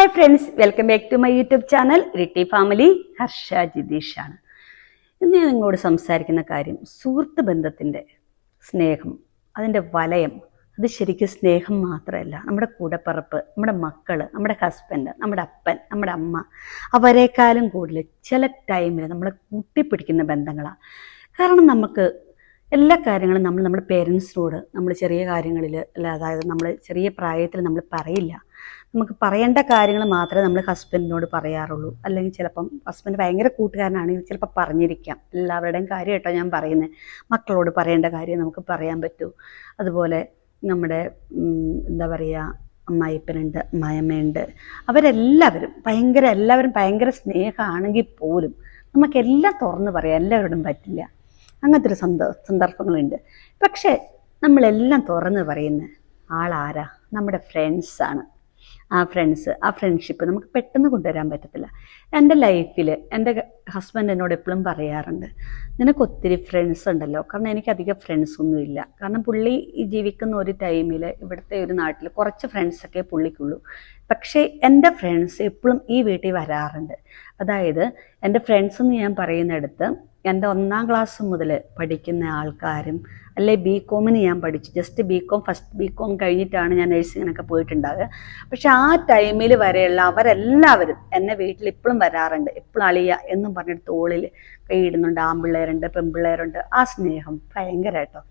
Hi friends, welcome back to my YouTube channel Ritty family. Harsha ജിതീഷാണ്. ഇന്ന് ഞാൻ നിങ്ങളോട് സംസാരിക്കുന്ന കാര്യം സുഹൃത്ത് ബന്ധത്തിൻ്റെ സ്നേഹം, അതിൻ്റെ വലയം. അത് ശരിക്കും സ്നേഹം മാത്രമല്ല, നമ്മുടെ കൂടപ്പിറപ്പ്, നമ്മുടെ മക്കൾ, നമ്മുടെ ഹസ്ബൻഡ്, നമ്മുടെ അപ്പൻ, നമ്മുടെ അമ്മ, അവരെക്കാളും കൂടുതൽ ചില ടൈമിൽ നമ്മളെ കൂട്ടിപ്പിടിക്കുന്ന ബന്ധങ്ങളാണ്. കാരണം നമുക്ക് എല്ലാ കാര്യങ്ങളും നമ്മുടെ പേരൻസിനോട് നമ്മൾ ചെറിയ കാര്യങ്ങളിൽ അല്ല, അതായത് നമ്മൾ ചെറിയ പ്രായത്തിൽ നമ്മൾ പറയില്ല. നമുക്ക് പറയേണ്ട കാര്യങ്ങൾ മാത്രമേ നമ്മൾ ഹസ്ബൻഡിനോട് പറയാറുള്ളൂ. അല്ലെങ്കിൽ ചിലപ്പം ഹസ്ബൻഡ് ഭയങ്കര കൂട്ടുകാരനാണെങ്കിൽ ചിലപ്പോൾ പറഞ്ഞിരിക്കാം. എല്ലാവരുടെയും കാര്യം കേട്ടോ ഞാൻ പറയുന്നത്. മക്കളോട് പറയേണ്ട കാര്യം നമുക്ക് പറയാൻ പറ്റൂ. അതുപോലെ നമ്മുടെ എന്താ പറയുക, അമ്മായിപ്പനുണ്ട്, അമ്മായിയമ്മയുണ്ട്, എല്ലാവരും ഭയങ്കര സ്നേഹമാണെങ്കിൽ പോലും നമുക്കെല്ലാം തുറന്ന് പറയാം. എല്ലാവരോടും പറ്റില്ല. അങ്ങനത്തെ ഒരു സന്ദർഭങ്ങളുണ്ട്. പക്ഷേ നമ്മളെല്ലാം തുറന്ന് പറയുന്ന ആളാരാ? നമ്മുടെ ഫ്രണ്ട്സാണ്. ആ ഫ്രണ്ട്ഷിപ്പ് നമുക്ക് പെട്ടെന്ന് കൊണ്ടുവരാൻ പറ്റത്തില്ല. എൻ്റെ ലൈഫിൽ എൻ്റെ ഹസ്ബൻഡ് എന്നോട് എപ്പോഴും പറയാറുണ്ട്, നിനക്ക് ഒത്തിരി ഫ്രണ്ട്സ് ഉണ്ടല്ലോ. കാരണം എനിക്കധികം ഫ്രണ്ട്സൊന്നുമില്ല. കാരണം പുള്ളി ഈ ജീവിക്കുന്ന ഒരു ടൈമിൽ ഇവിടുത്തെ ഒരു നാട്ടിൽ കുറച്ച് ഫ്രണ്ട്സൊക്കെ പുള്ളിക്കുള്ളൂ. പക്ഷേ എൻ്റെ ഫ്രണ്ട്സ് എപ്പോഴും ഈ വീട്ടിൽ വരാറുണ്ട്. അതായത് എൻ്റെ ഫ്രണ്ട്സ് എന്ന് ഞാൻ പറയുന്നിടത്ത് എൻ്റെ 1ാം ക്ലാസ് മുതൽ പഠിക്കുന്ന ആൾക്കാരും, അല്ലെ ബികോമിന് ഞാൻ പഠിച്ചു, ജസ്റ്റ് ഫസ്റ്റ് ബികോം കഴിഞ്ഞിട്ടാണ് ഞാൻ നഴ്സിങ്ങിനൊക്കെ പോയിട്ടുണ്ടാവുക. പക്ഷെ ആ ടൈമിൽ വരെയുള്ള അവരെല്ലാവരും എന്നെ വീട്ടിൽ ഇപ്പോഴും വരാറുണ്ട്. എപ്പോഴും അളിയ എന്നും പറഞ്ഞിട്ട് തോളിൽ കൈയിടുന്നുണ്ട്. ആൺപിള്ളേരുണ്ട്, പെൺപിള്ളേരുണ്ട്. ആ സ്നേഹം ഭയങ്കര കേട്ടോ,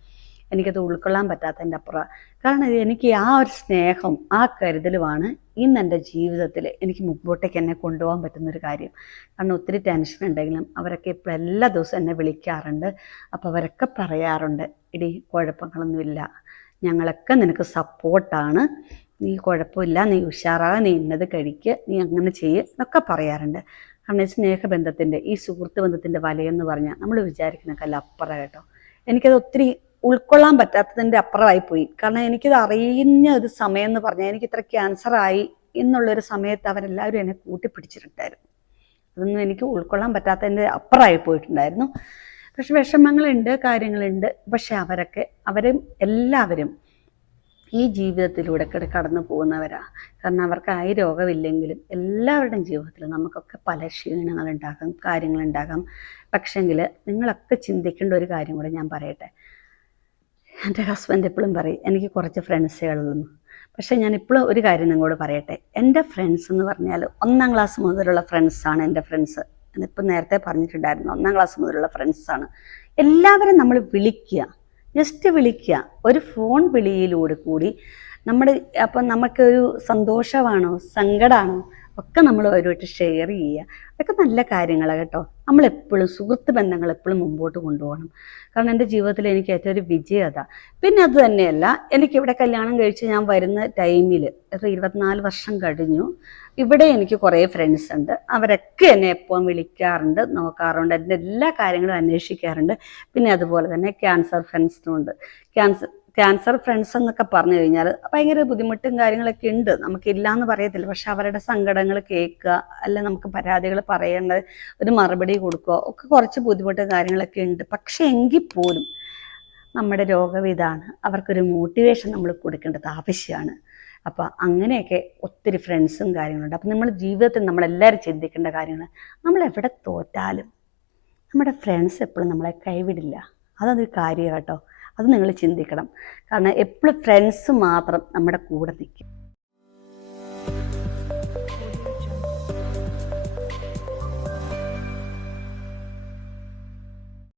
എനിക്കത് ഉൾക്കൊള്ളാൻ പറ്റാത്തതിൻ്റെ അപ്പുറം. കാരണം എനിക്ക് ആ ഒരു സ്നേഹം, ആ കരുതലുമാണ് ഇന്ന് എൻ്റെ ജീവിതത്തിൽ എനിക്ക് മുമ്പോട്ടേക്ക് എന്നെ കൊണ്ടുപോകാൻ പറ്റുന്നൊരു കാര്യം. കാരണം ഒത്തിരി ടെൻഷൻ ഉണ്ടെങ്കിലും അവരൊക്കെ ഇപ്പോൾ എല്ലാ ദിവസവും എന്നെ വിളിക്കാറുണ്ട്. അപ്പോൾ അവരൊക്കെ പറയാറുണ്ട്, ഇടി കുഴപ്പങ്ങളൊന്നുമില്ല, ഞങ്ങളൊക്കെ നിനക്ക് സപ്പോർട്ടാണ്, നീ കുഴപ്പമില്ല, നീ ഉഷാറാകുക, നീ ഇന്നത് കഴിക്കുക, നീ അങ്ങനെ ചെയ്യുക എന്നൊക്കെ പറയാറുണ്ട്. കാരണം ഈ സ്നേഹബന്ധത്തിൻ്റെ, ഈ സുഹൃത്ത് ബന്ധത്തിൻ്റെ വലയെന്ന് പറഞ്ഞാൽ നമ്മൾ വിചാരിക്കുന്നതിനേക്കാൾ അപ്പുറം കേട്ടോ. എനിക്കത് ഒത്തിരി ഉൾക്കൊള്ളാൻ പറ്റാത്തതിൻ്റെ അപ്പുറമായി പോയി. കാരണം എനിക്കത് അറിയുന്ന ഒരു സമയം എന്ന് പറഞ്ഞാൽ, എനിക്ക് ഇത്ര ക്യാൻസറായി എന്നുള്ളൊരു സമയത്ത് അവരെല്ലാവരും എന്നെ കൂട്ടിപ്പിടിച്ചിട്ടുണ്ടായിരുന്നു. അതൊന്നും എനിക്ക് ഉൾക്കൊള്ളാൻ പറ്റാത്തതിൻ്റെ അപ്പുറമായി പോയിട്ടുണ്ടായിരുന്നു. പക്ഷെ വിഷമങ്ങളുണ്ട്, കാര്യങ്ങളുണ്ട്. പക്ഷെ അവരും എല്ലാവരും ഈ ജീവിതത്തിലൂടെ കടന്നു പോകുന്നവരാ. കാരണം അവർക്ക് ആയി രോഗമില്ലെങ്കിലും എല്ലാവരുടെയും ജീവിതത്തിൽ നമുക്കൊക്കെ പല ക്ഷീണങ്ങളുണ്ടാകാം, കാര്യങ്ങളുണ്ടാകാം. പക്ഷെങ്കിൽ നിങ്ങളൊക്കെ ചിന്തിക്കേണ്ട ഒരു കാര്യം കൂടെ ഞാൻ പറയട്ടെ. എൻ്റെ ഹസ്ബൻഡ് എപ്പോഴും പറയും എനിക്ക് കുറച്ച് ഫ്രണ്ട്സേ ഉള്ളൂ. പക്ഷേ ഞാൻ ഇപ്പോഴും ഒരു കാര്യം നിങ്ങളോട് പറയട്ടെ. എൻ്റെ ഫ്രണ്ട്സ് എന്ന് പറഞ്ഞാൽ 1ാം ക്ലാസ് മുതലുള്ള ഫ്രണ്ട്സാണ് എൻ്റെ ഫ്രണ്ട്സ്. ഞാനിപ്പോൾ നേരത്തെ പറഞ്ഞിട്ടുണ്ടായിരുന്നു, 1ാം ക്ലാസ് മുതലുള്ള ഫ്രണ്ട്സാണ്. എല്ലാവരും നമ്മൾ വിളിക്കുക, ജസ്റ്റ് വിളിക്കുക. ഒരു ഫോൺ വിളിയിലൂടെ കൂടി അപ്പം നമുക്കൊരു സന്തോഷമാണോ സങ്കടമാണോ ഒക്കെ നമ്മൾ അവരുമായിട്ട് ഷെയർ ചെയ്യുക. അതൊക്കെ നല്ല കാര്യങ്ങളാണ് കേട്ടോ. നമ്മളെപ്പോഴും സുഹൃത്ത് ബന്ധങ്ങൾ എപ്പോഴും മുമ്പോട്ട് കൊണ്ടുപോകണം. കാരണം എൻ്റെ ജീവിതത്തിൽ എനിക്ക് ഏറ്റവും ഒരു വിജയം അതാ. പിന്നെ അത് തന്നെയല്ല, എനിക്കിവിടെ കല്യാണം കഴിച്ച് ഞാൻ വരുന്ന ടൈമിൽ 24 വർഷം കഴിഞ്ഞു. ഇവിടെ എനിക്ക് കുറേ ഫ്രണ്ട്സ് ഉണ്ട്. അവരൊക്കെ എന്നെ എപ്പോഴും വിളിക്കാറുണ്ട്, നോക്കാറുണ്ട്, എൻ്റെ എല്ലാ കാര്യങ്ങളും അന്വേഷിക്കാറുണ്ട്. പിന്നെ അതുപോലെ തന്നെ ക്യാൻസർ ഫ്രണ്ട്സും ഉണ്ട്. ക്യാൻസർ ഫ്രണ്ട്സ് എന്നൊക്കെ പറഞ്ഞു കഴിഞ്ഞാൽ ഭയങ്കര ബുദ്ധിമുട്ടും കാര്യങ്ങളൊക്കെ ഉണ്ട്. നമുക്കില്ല എന്ന് പറയത്തില്ല. പക്ഷെ അവരുടെ സങ്കടങ്ങൾ കേൾക്കുക, അല്ല നമുക്ക് പരാതികൾ പറയേണ്ട ഒരു മറുപടി കൊടുക്കുക, ഒക്കെ കുറച്ച് ബുദ്ധിമുട്ടും കാര്യങ്ങളൊക്കെ ഉണ്ട്. പക്ഷെ എങ്കിൽ പോലും നമ്മുടെ രോഗം ഇതാണ്, അവർക്കൊരു മോട്ടിവേഷൻ നമ്മൾ കൊടുക്കേണ്ടത് ആവശ്യമാണ്. അപ്പോൾ അങ്ങനെയൊക്കെ ഒത്തിരി ഫ്രണ്ട്സും കാര്യങ്ങളുണ്ട്. അപ്പം നമ്മൾ ജീവിതത്തിൽ നമ്മളെല്ലാവരും ചിന്തിക്കേണ്ട കാര്യങ്ങൾ, നമ്മൾ എവിടെ തോറ്റാലും നമ്മുടെ ഫ്രണ്ട്സ് എപ്പോഴും നമ്മളെ കൈവിടില്ല. അതൊരു കാര്യം കേട്ടോ. അത് നിങ്ങൾ ചിന്തിക്കണം. കാരണം എപ്പോഴും ഫ്രണ്ട്സ് മാത്രം നമ്മുടെ കൂടെ നിൽക്കും.